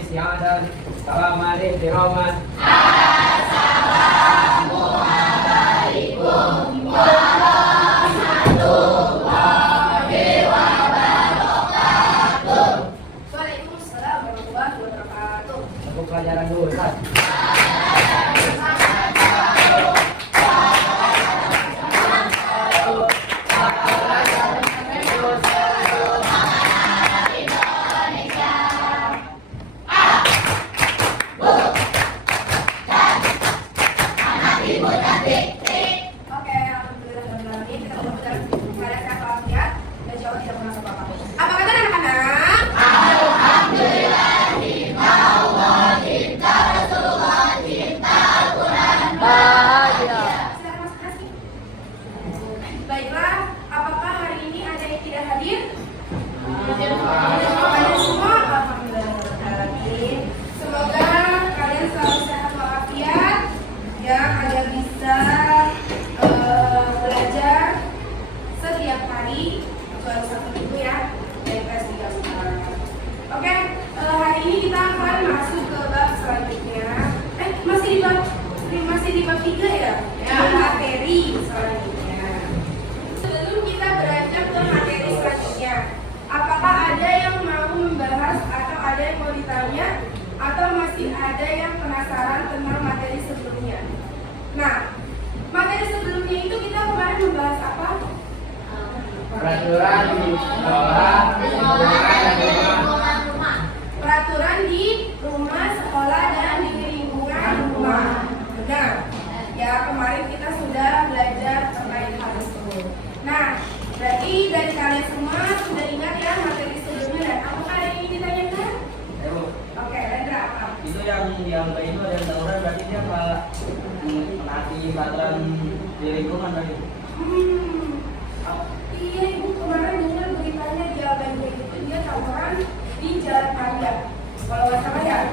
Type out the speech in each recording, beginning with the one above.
istiadan. Assalamualaikum warahmatullahi Waalaikumsalam warahmatullahi wabarakatuh. Untuk pelajaran dulu, Ustaz. Oke, alhamdulillah kita mau belajar pada sehat walafiat dan jauh tidak pernah apa-apa. Apa kata anak-anak? Silakan masuk kelas. Baiklah, apakah hari ini ada yang tidak hadir? Ada semua, alhamdulillah. Semoga kalian selalu sehat walafiat, ya, agar bisa belajar setiap hari kecuali satu minggu ya, dari kelas 3 sekarang. Oke, hari ini kita akan masuk ke bab selanjutnya. Masih di bab 3 ya? Materi selanjutnya. Sebelum kita beranjak ke materi selanjutnya, apakah ada yang mau membahas atau ada yang mau ditanya atau masih ada yang penasaran tentang materi sebelumnya? Nah, materi sebelumnya itu kita kemarin membahas apa? Peraturan di sekolah, Peraturan di rumah, sekolah, dan di lingkungan rumah. Benar. Ya, kemarin kita sudah belajar terkait hal itu. Nah, berarti dari kalian semua sudah ingat ya materi sebelumnya, dan apakah ada yang ingin ditanyakan? Oke, Rendra, apa? Itu yang diambil itu ada yang tawuran, berarti dia menaati peraturan di lingkungan tadi. Iya, ibu kemarin dengar beritanya di Albania itu dia tawuran di Jalan Raya. Kalau nggak salah ya.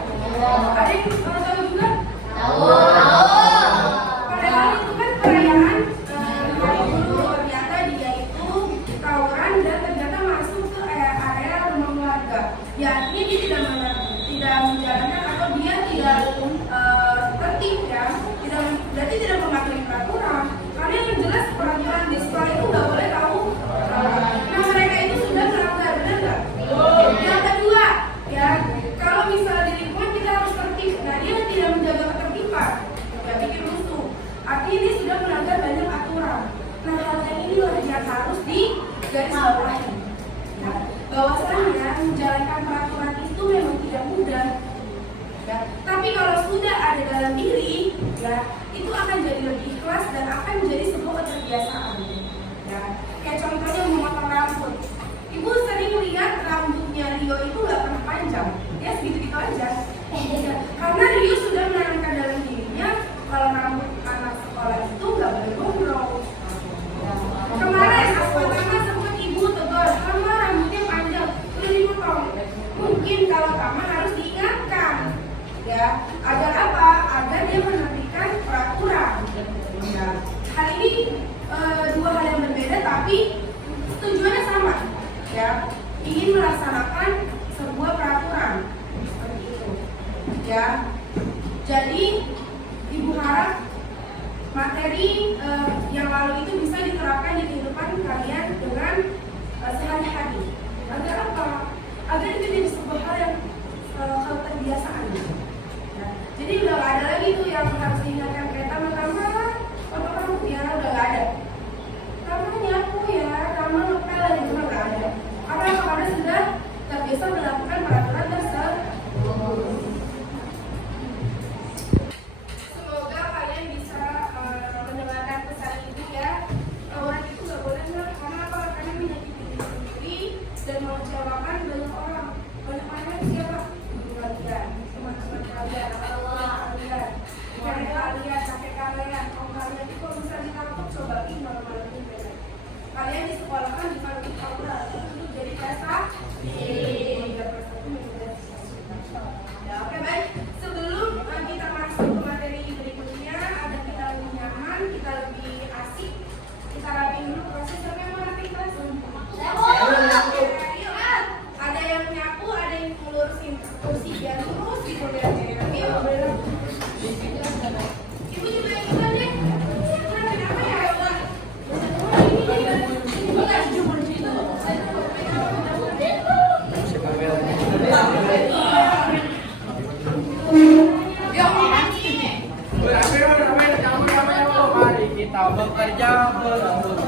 Ada yang tahu juga? Padahal itu kan perayaan dulu, ternyata dia itu tawuran dan ternyata masuk ke area rumah warga. Ya, artinya dia tidak menjalankan atau dia tidak tertib ya, berarti tidak mematuhi peraturan. Karena yang jelas peraturan di sekolah itu nggak boleh tahu. Nah, mereka itu sudah melanggar, benar nggak? Yang kedua, ya, kalau misalnya di lingkungan kita harus tertib. Nah, dia tidak menjaga ketertiban, ya bikin rusuh. Artinya dia sudah melanggar banyak aturan. Nah, hal yang inilah yang harus digarisbawahi. Nah, bahwasannya menjalankan peraturan itu memang tidak mudah. Ya, tapi kalau sudah ada dalam diri, ya, itu akan jadi lebih ikhlas dan akan menjadi sebuah keterbiasaan. Ya, kayak contohnya memotong rambut. Ibu sering lihat rambutnya Rio itu nggak pernah panjang, ya segitu-gitu aja. Ya, karena Rio sudah menanamkan dalam dirinya kalau rambut anak sekolah itu nggak boleh gondrong. Ya. Kemarin Asmatama sempat ibu tegur, Tama rambutnya panjang, udah dipotong. Mungkin kalau Tama harus diingatkan, ya, agar apa? Agar dia menerbitkan peraturan. Ya. Hal ini dua hal yang berbeda tapi tujuannya sama, ya, ingin melaksanakan sebuah peraturan seperti itu, ya. Jadi ibu harap materi yang lalu itu bisa diterapkan di kehidupan kalian dengan sehari-hari. Agar apa? Agar itu jadi sebuah hal yang keterbiasaan. Ya. Jadi udah gak ada lagi tuh yang harus diingatkan kayak Tama-tama potong rambut ya, udah gak ada. Tama nyapu ya, Tama ngepel di rumah gak ada. Karena sudah terbiasa melakukan peraturan tersebut. Semoga kalian bisa mendengarkan pesan ibu ya. Orang itu gak boleh lah, karena apa? Karena menyakiti diri sendiri dan mengecewakan banyak orang. Banyak orang siapa? Kalian, teman-teman kalian, orang kalian, nenek kalian, kakek kalian, om kalian itu kalau bisa ditangkap cobain malam-malamin bener. Kalian disekolahkan di Fakultas Aula untuk jadi prestasi. Prestasi Ibu juga ikutan deh. Kenapa ya? Ini nggak cuma di situ. Mari kita bekerja bersama.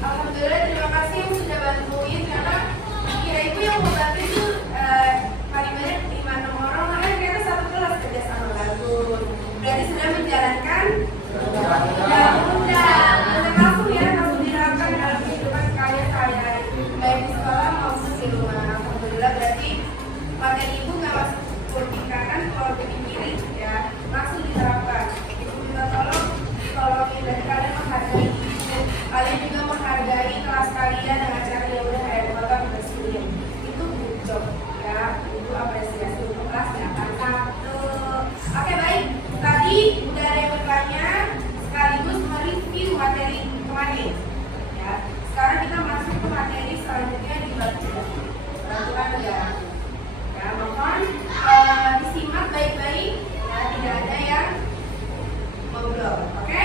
Alhamdulillah, terima kasih yang sudah bantuin karena kira itu yang mau bantu itu paling banyak 5-6 orang, makanya kita satu kelas kerja sama bantu. Berarti sudah menjalankan undang-undang langsung ya, langsung diterapkan dalam kehidupan kalian sehari-hari baik di sekolah maupun di rumah. Alhamdulillah, berarti materi ibu nggak masuk kuping kanan kalau kuping kiri ya, langsung diterapkan. Ibu minta tolongin dari kalian menghargai ibu, kalian juga menghargai kelas kalian dengan cara ya udah kayak potong bersihin. Itu good job ya, ibu apresiasi untuk kelas yang satu. Oke baik, tadi udah ada yang bertanya sekaligus mereview materi kemarin ya. Sekarang kita masuk ke materi selanjutnya di peraturan negara ya. Mohon disimak baik-baik ya, tidak ada yang ngobrol, oke?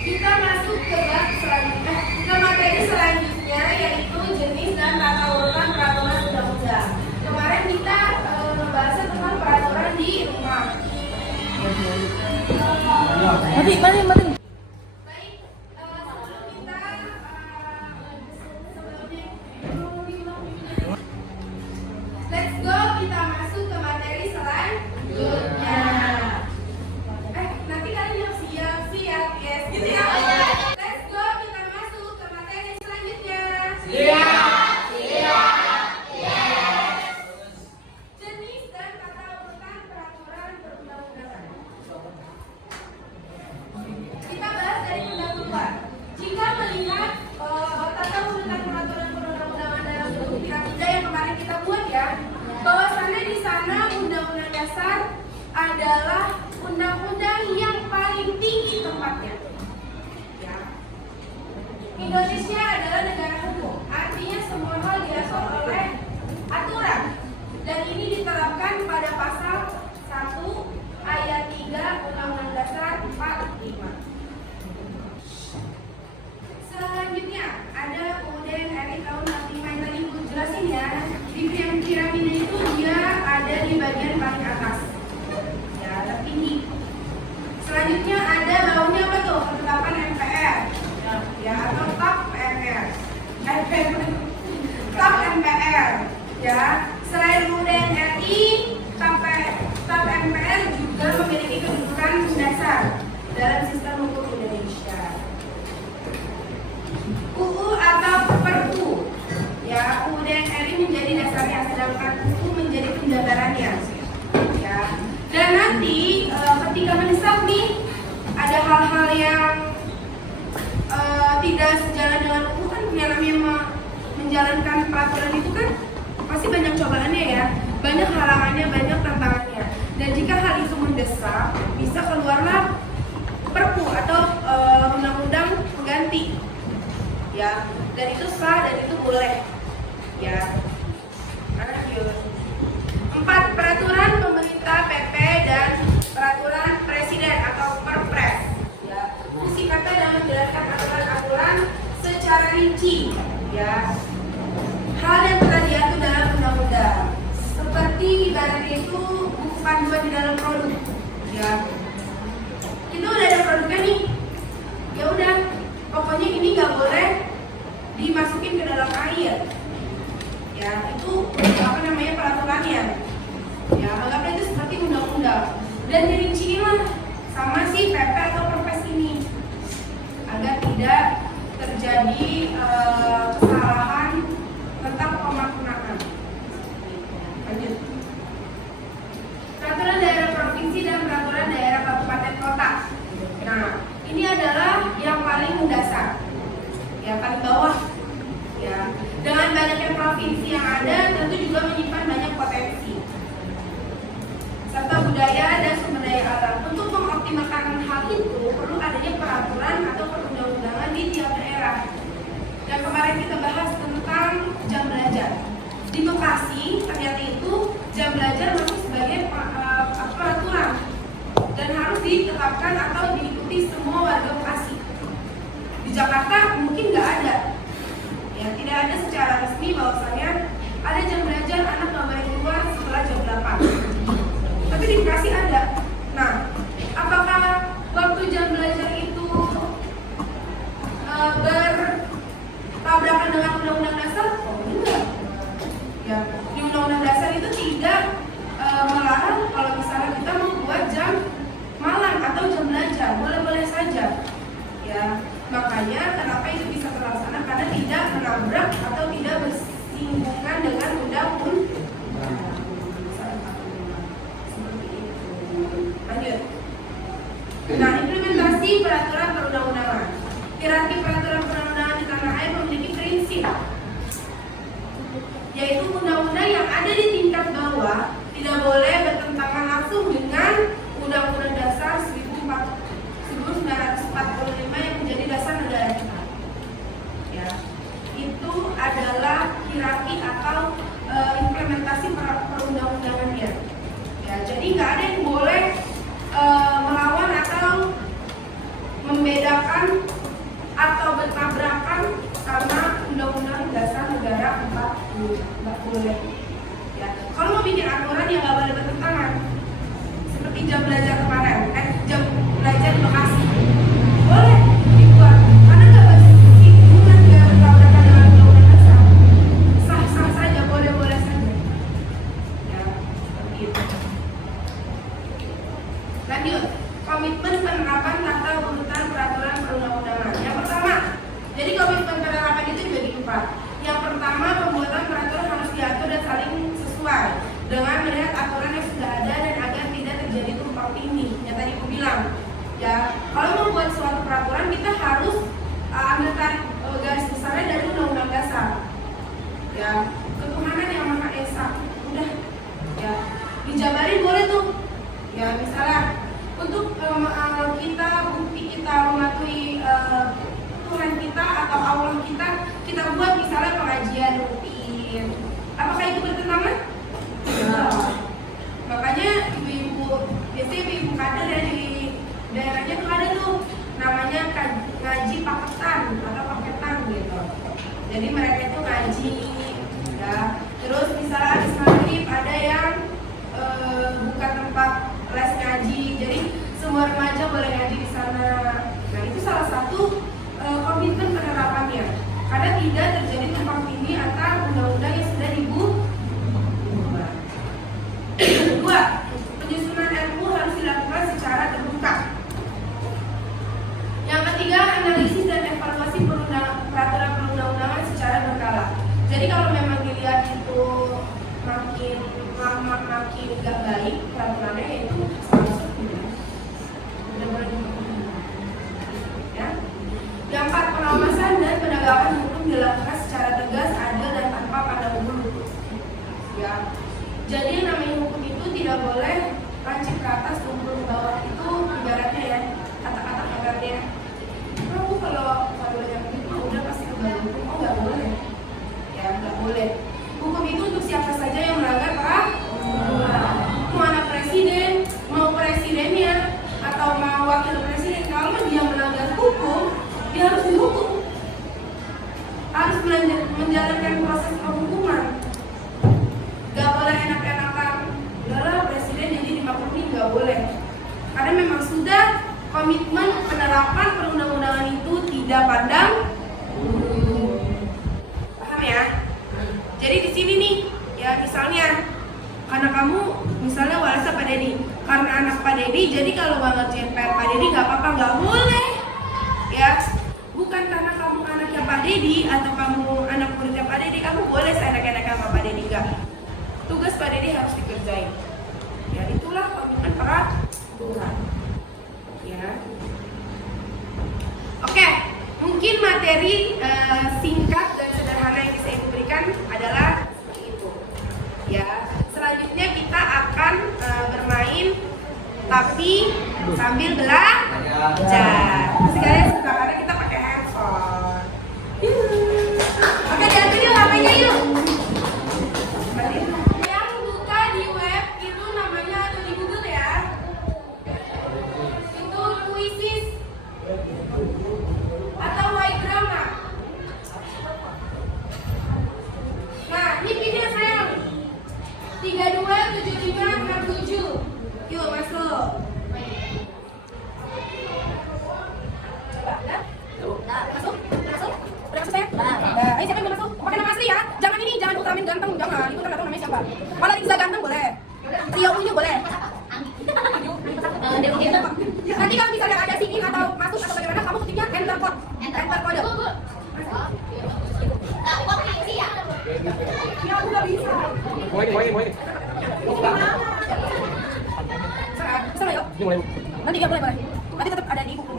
Kita masuk ke bab selanjutnya, ke materi selanjutnya yaitu jenis dan tata urutan peraturan undang-undang. Kemarin kita membahas tentang peraturan di rumah. Mati. Baik, let's go, kita masuk ke materi selanjutnya. Nanti kalian siap, yes, gitu ya. Let's go, kita masuk ke materi selanjutnya. Jenis dan tata urutan peraturan perundang-undangan. Kita bahas dari undang-undang. Jika melihat tata urutan peraturan perundang-undangan dalam bentuk piramida yang kemarin kita buat ya, bahwasannya di sana undang-undang dasar adalah undang-undang yang paling tinggi tempatnya. Ya. Indonesia adalah negara hukum, artinya semua hal diatur oleh aturan. Dan ini diterapkan pada pasal 1 ayat 3 Undang-Undang Dasar 45. Selanjutnya ada UUD RI tahun 45 yang tadi ibu jelasin ya. Di piramida itu dia ada di bagian paling atas, ya tertinggi. Selanjutnya ada bawahnya apa tuh? Ketetapan MPR, ya atau TAP MPR, TAP MPR, ya. Selain UUD RI, TAP MPR juga memiliki kedudukan dasar dalam sistem hukum Indonesia. UU atau Perpu, ya UUD RI menjadi dasarnya, sedangkan UU menjadi penjabarannya, ya. Dan nanti ketika mendesak nih ada hal-hal yang tidak sejalan dengan UU kan, yang namanya menjalankan peraturan itu kan pasti banyak cobaannya ya, banyak halangannya, banyak tantangannya. Dan jika hal itu mendesak, bisa keluarlah Perpu atau undang-undang pengganti. Ya, dan itu sah dan itu boleh. Ya. 4 peraturan pemerintah PP dan peraturan presiden atau Perpres. Ya. Fungsi kata dalam menjelaskan aturan-aturan secara rinci. Ya. Hal yang telah diatur dalam undang-undang. Seperti ibaratnya itu buku panduan di dalam produk. Ya. Itu udah ada produknya nih. Ya udah, pokoknya ini nggak boleh dimasukin ke dalam air. Ya, itu apa namanya peraturannya. Ya, anggaplah itu seperti undang-undang. Dan dirinciin lah sama si PP atau Perpres ini agar tidak terjadi kesalahan tentang pemaknaan. Lanjut. Peraturan daerah provinsi dan peraturan daerah kabupaten kota. Nah, ini adalah yang paling mendasar, ya paling bawah, ya. Dengan banyaknya provinsi yang ada, tentu juga menyimpan banyak potensi serta budaya dan sumber daya alam. Untuk mengoptimalkan hal itu, perlu adanya peraturan atau perundang-undangan di tiap daerah. Dan kemarin kita bahas tentang jam belajar. Di Bekasi, ternyata itu jam belajar masih sebagai peraturan dan harus ditetapkan atau diikuti semua warga Bekasi. Di Jakarta mungkin nggak ada, ya tidak ada secara resmi bahwasanya ada jam belajar anak nggak boleh keluar setelah jam 8. Tapi di Bekasi ada. Nah, apakah waktu jam belajar itu bertabrakan dengan Undang-Undang Dasar? Oh enggak. Ya, di Undang-Undang Dasar itu tidak melarang kalau misalnya kita membuat jam malam atau jam belajar, boleh-boleh saja. Ya, makanya kenapa itu bisa terlaksana karena tidak menabrak atau tidak bersinggungan dengan undang-undang. Lanjut. Nah, implementasi peraturan perundang-undangan. Hierarki peraturan perundang-undangan di tanah air memiliki prinsip, yaitu undang-undang yang ada di tingkat bawah tidak boleh bertentangan langsung dengan Undang-Undang Dasar 1945 yang menjadi dasar negara kita. Ya, itu adalah hierarki atau implementasi perundang-undangannya. Ya, jadi nggak ada yang boleh melawan atau membedakan atau bertabrakan karena Undang-Undang Dasar Negara 40 nggak boleh. Ya, kalau mau bikin aturan yang nggak boleh bertentangan, seperti jam belajar kemarin, jam belajar di Bekasi, boleh dibuat karena nggak bersinggungan, nggak bertabrakan dengan Undang-Undang Dasar, sah-sah saja, boleh-boleh saja. Ya, seperti itu. Lanjut, komitmen penerapan tata urutan peraturan perundang-undangan. Yang pertama, jadi komitmen penerapan itu dibagi 4. Yang pertama, pembuatan peraturan harus diatur dan saling sesuai dengan melihat aturan yang sudah ada dan agar tidak terjadi tumpang tindih. Yang tadi aku bilang, ya kalau membuat suatu peraturan kita harus ambil garis besarnya dari Undang-Undang Dasar. Ya, ketuhanan yang Maha Esa. Udah, ya dijabarin boleh tuh. Ya misalnya untuk kita bukti kita mematuhi Tuhan kita atau Allah kita buat misalnya pengajian rutin. Apakah itu bertentangan? Ya. Makanya ibu-ibu, biasanya ibu-ibu kader ya di daerahnya tuh ada tuh namanya ngaji paketan atau paketan gitu. Jadi mereka itu ngaji, ya. Terus misalnya habis maghrib ada yang buka tempat les ngaji, jadi semua remaja boleh ngaji di sana. Nah itu salah satu komitmen penerapannya, karena tidak terjadi tumpang tindih antara undang-undang yang sudah dibuat. Kedua, penyusunan RUU harus dilakukan secara terbuka. Yang ketiga, analisis dan evaluasi peraturan perundang-undangan secara berkala. Jadi kalau memang dilihat itu makin lama makin gak baik peraturannya, itu ya. Yang empat, pengawasan dan penegakan hukum dilakukan secara tegas, adil dan tanpa pandang bulu. Ya. Jadi yang namanya hukum itu tidak boleh lancip ke atas, tumpul ke bawah. Itu ibaratnya ya, kata-kata kabarnya. Kamu kalau banyak itu udah pasti ke bawah hukum, oh nggak boleh. Ya nggak boleh. Hukum itu untuk siapa saja yang melanggar peraturan. Mau anak presiden, mau presidennya, atau mau wakil presiden, kalau dia melanggar hukum, dia harus dihukum. Harus menjalankan proses penghukuman. Gak boleh enak-enakan, udahlah presiden jadi dimaklumi, gak boleh. Karena memang sudah komitmen penerapan perundang-undangan itu tidak pandang bulu. Paham ya? Jadi di sini nih, ya misalnya karena kamu misalnya walasnya Pak Dedi, karena anak Pak Dedi, jadi kalau nggak ngerjain PR Pak Dedi nggak apa-apa, nggak boleh. Ya, bukan karena kamu anaknya Pak Dedi atau kamu anak muridnya Pak Dedi, kamu boleh seenak-enaknya sama Pak Dedi, nggak. Tugas Pak Dedi harus dikerjain. Ya itulah komitmen peraturan. Ya. Oke, mungkin materi singkat dan sederhana yang bisa Ibu berikan Sekarang suka karena kita pakai handphone. Oke, diambil yuk HP-nya yuk. Yang buka di web itu namanya atau di Google ya. Itu Quizzes atau Y-Drama. Nah, ini video sayang. 327567. Yuk masuk. Masuk. Udah masuk sayang? Ayo siapa yang udah masuk? Pakai nama asli ya. Jangan ini, jangan Ultraman ganteng, jangan. Itu kan nggak tahu namanya siapa. Malah Riza ganteng boleh. Rio Unyu boleh. Nanti kalau misalnya ada sign atau masuk atau bagaimana, kamu ketiknya enter code. Enter kode. Ya aku nggak bisa. Mau ini. Sana yuk. Nanti ya boleh. Nanti tetap ada di buku.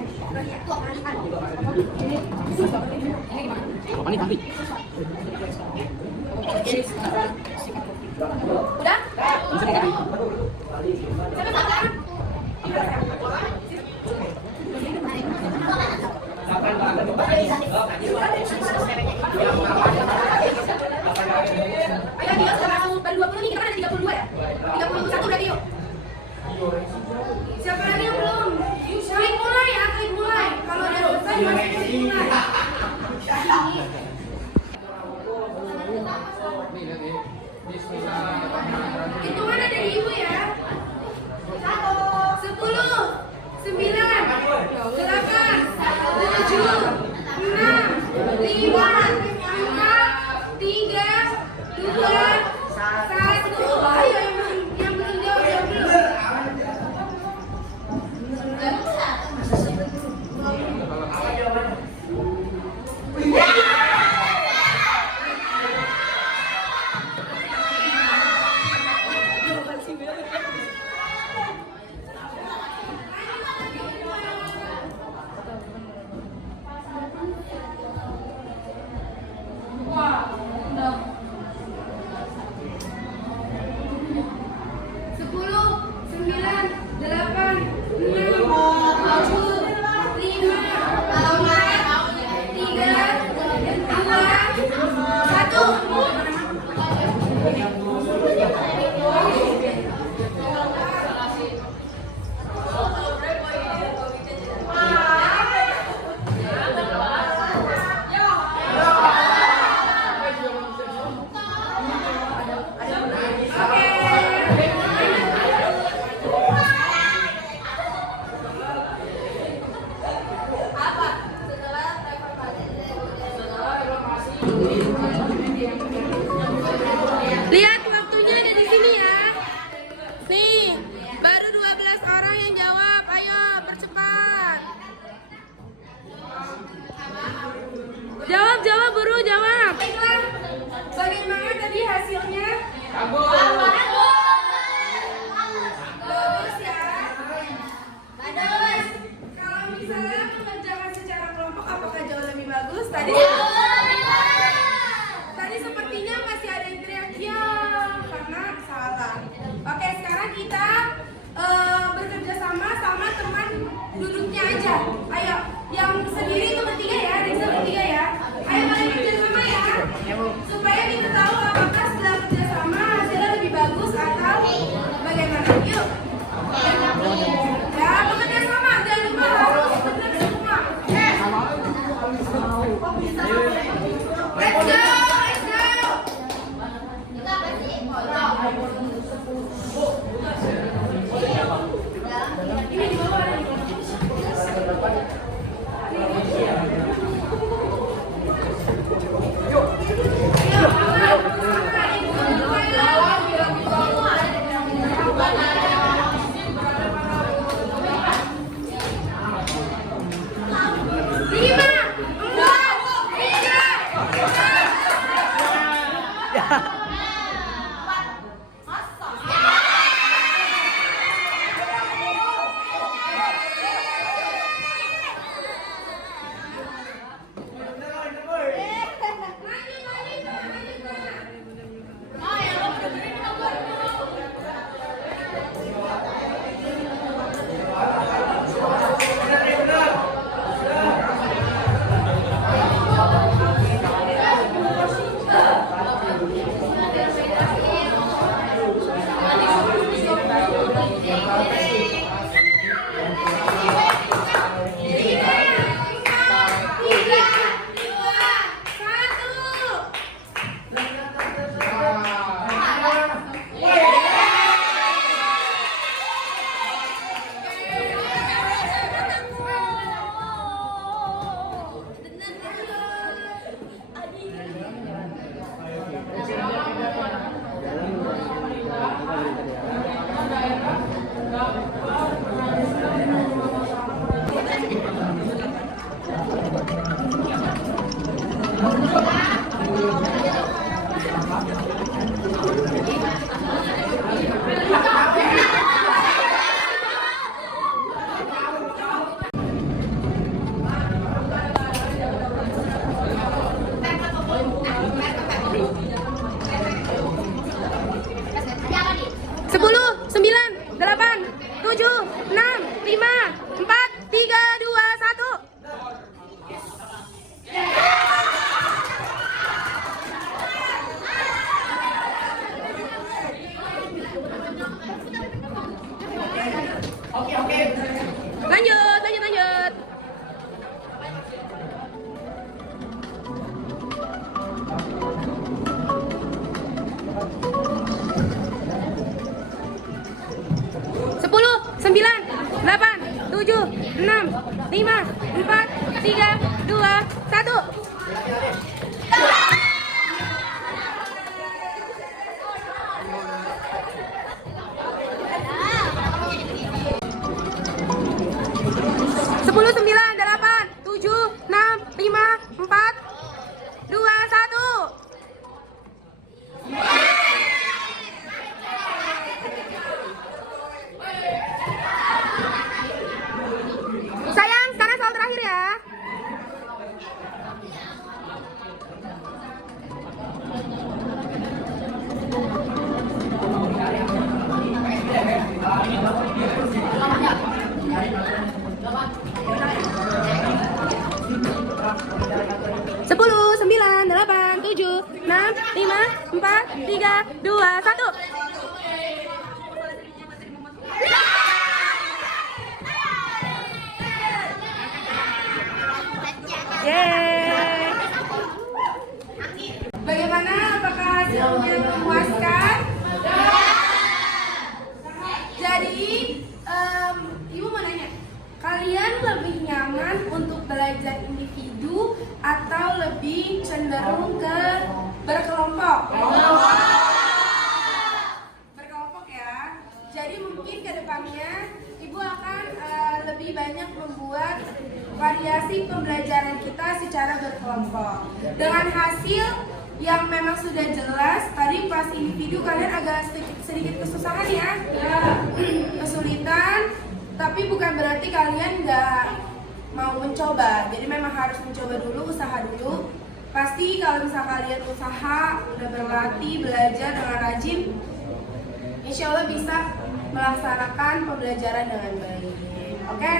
Apa nih nanti? Udah? Ayo Dio, sekarang baru 20 nih, kita kan ada 32 ya? 31 berarti yuk. Siapa lagi yang belum? Klik mulai ya, klik mulai. Kalau udah selesai, masih klik mulai. Hitungan ada di ibu ya. 10, 9, 8, 7, 6, 5, 4, 3, 2, 1. Ayo yang belum jawab, yang belum. Lihat waktunya ada di sini ya. Nih, baru 12 orang yang jawab. Ayo, percepat. Jawab, Buru, jawab. Baiklah, bagaimana tadi hasilnya? Bagus ya. Bagus. Kalau misalnya mengerjakan secara kelompok, apakah jauh lebih bagus? Tadi sepertinya masih ada yang teriak ya karena salah. Oke, sekarang kita bekerja sama teman duduknya aja. Ayo, yang sendiri itu bertiga ya, Rizal bertiga ya. Ayo kalian kerja sama ya, supaya kita tahu apakah setelah kerja sama hasilnya lebih bagus atau bagaimana. Yuk. Ya, bekerja sama, jangan lupa harus benar semua. Let's go. Ini di bawah ada. Sepuluh, 9, 8, 7, 6, 5, 4, 3, 2, 1. Lanjut. 10, 9, 8, 7, 6, 5, 4, 3, 2, 1. Sepuluh, 9, 8, 7, 6, 5, 4, 2, 1. Sayang, sekarang soal terakhir ya. Sepuluh, 9, 8, 7, 6, 5, 4, 3, 2, 1. Yeay. Bagaimana? Apakah hasilnya memuaskan? Jadi, Ibu mau nanya, kalian lebih nyaman untuk belajar individu atau lebih cenderung ke berkelompok? Berkelompok ya. Jadi mungkin ke depannya Ibu akan lebih banyak membuat variasi pembelajaran kita secara berkelompok. Dengan hasil yang memang sudah jelas, tadi pas individu kalian agak sedikit kesusahan ya. Kesulitan, tapi bukan berarti kalian nggak mau mencoba. Jadi memang harus mencoba dulu, usaha dulu. Pasti kalau misal kalian usaha, udah berlatih, belajar dengan rajin, insya Allah bisa melaksanakan pembelajaran dengan baik. Oke,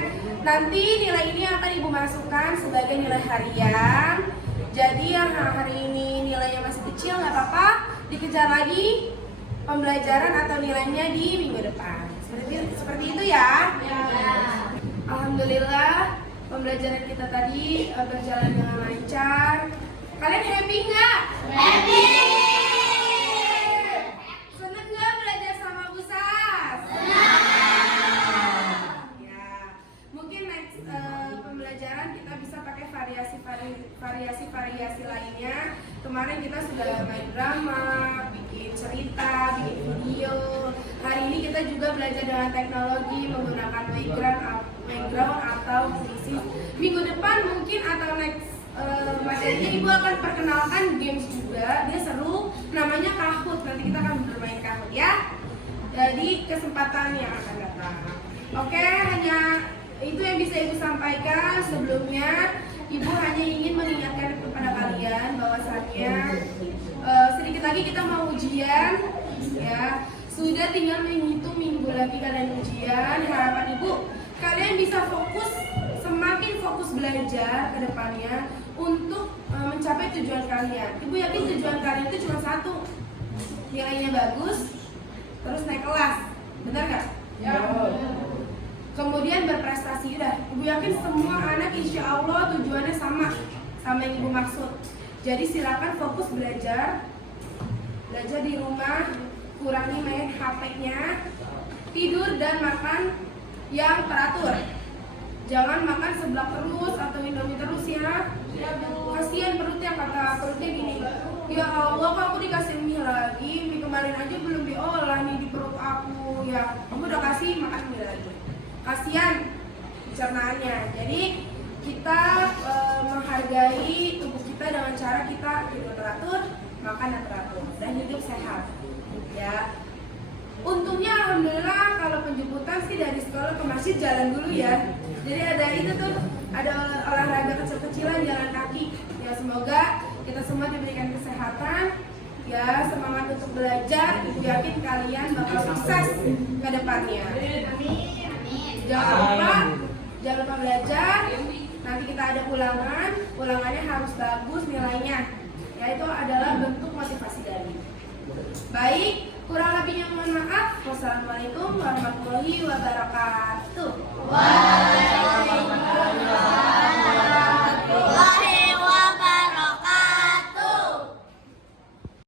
nanti nilai ini akan Ibu masukkan sebagai nilai harian. Jadi yang hari ini nilainya masih kecil, nggak apa-apa, dikejar lagi pembelajaran atau nilainya di minggu depan. Seperti itu ya. Alhamdulillah pembelajaran kita tadi berjalan dengan lancar. Kalian happy nggak? Happy. Seneng nggak belajar sama Bu Sas? Ya. Mungkin next pembelajaran kita bisa pakai variasi lainnya. Kemarin kita sudah main drama, bikin cerita, bikin video. Hari ini kita juga belajar dengan teknologi menggunakan background atau puisi. Minggu depan mungkin atau next materinya Ibu akan perkenalkan games juga. Dia seru, namanya Kahoot. Nanti kita akan bermain Kahoot ya. Jadi kesempatan yang akan datang. Oke, hanya itu yang bisa Ibu sampaikan. Sebelumnya Ibu hanya ingin mengingatkan kepada kalian bahwasannya sedikit lagi kita mau ujian ya. Sudah tinggal menghitung minggu lagi kalian ujian. Harapan Ibu kalian bisa semakin fokus belajar ke depannya untuk mencapai tujuan kalian. Ibu yakin tujuan kalian itu cuma satu, nilainya bagus, terus naik kelas, benar nggak? Ya. Kemudian berprestasi. Udah, Ibu yakin semua anak insya Allah tujuannya sama yang Ibu maksud. Jadi silakan fokus belajar di rumah, kurangi main HP-nya, tidur dan makan yang teratur. Jangan makan seblak terus atau Indomie terus ya. Kasihan perutnya, kata perutnya gini, ya Allah kok aku dikasih mie lagi, mie kemarin aja belum diolah nih di perut aku ya. Kamu udah kasih makan mie lagi. Kasihan pencernaannya. Jadi kita menghargai tubuh kita kita dengan cara kita tidur teratur, makan yang teratur, dan hidup sehat. Ya. Untungnya alhamdulillah kalau penjemputan sih dari sekolah ke masjid jalan dulu ya. Jadi ada itu tuh, ada olahraga kecil-kecilan jalan kaki. Ya semoga kita semua diberikan kesehatan, ya semangat untuk belajar. Ibu yakin kalian bakal sukses ke depannya. Amin. Jangan lupa belajar. Nanti kita ada ulangannya harus bagus nilainya. Ya itu adalah bentuk motivasi dari. Baik, kurang lebihnya mohon maaf. Wassalamualaikum warahmatullahi wabarakatuh. Waalaikumsalam.